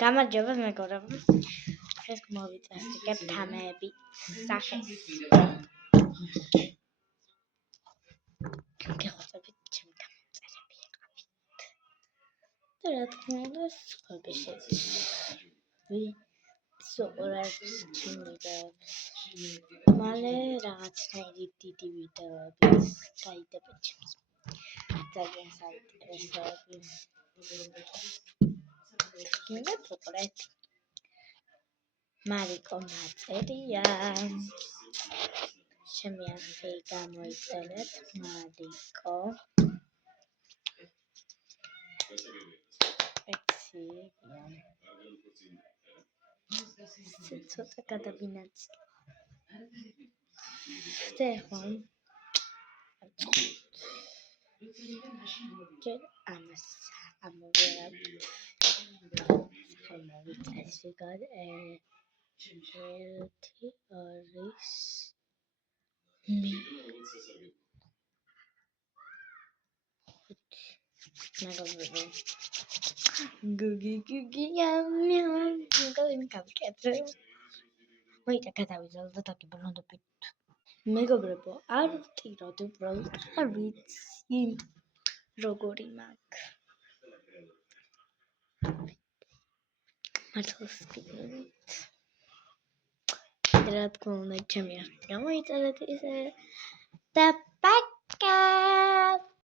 გამარჯობა მეგობრებო. დღეს მოვიწესრიგებ თამები სახეს. გეხოცებით ჩემი გამომწერები იყავით. და რა თქმა უნდა, სხვები მალე რაღაცნაირი დიდი ვიდეოებიც გაიდება ჩემს. ძალიან საინტერესოები. გინდათ უყურეთ. მარიკო მაწერია. ჩემი ახალი გამოიწერეთ მარიკო. ცოტა გადავინაცვლო. ხომ? ჯერ ამას ამოვიღებთ. მოვიწესრიგოთ 1 2 გუგი მოიცა გადავიზალ და დაგიბრუნდებით. მეგობრებო, არ ვტიროთ, უბრალოდ არ ვიცი როგორი მაქვს. მართლაც გიგებით. რა თქმა უნდა, ჩემი ახალი გამოიწერეთ ისე და პაკა.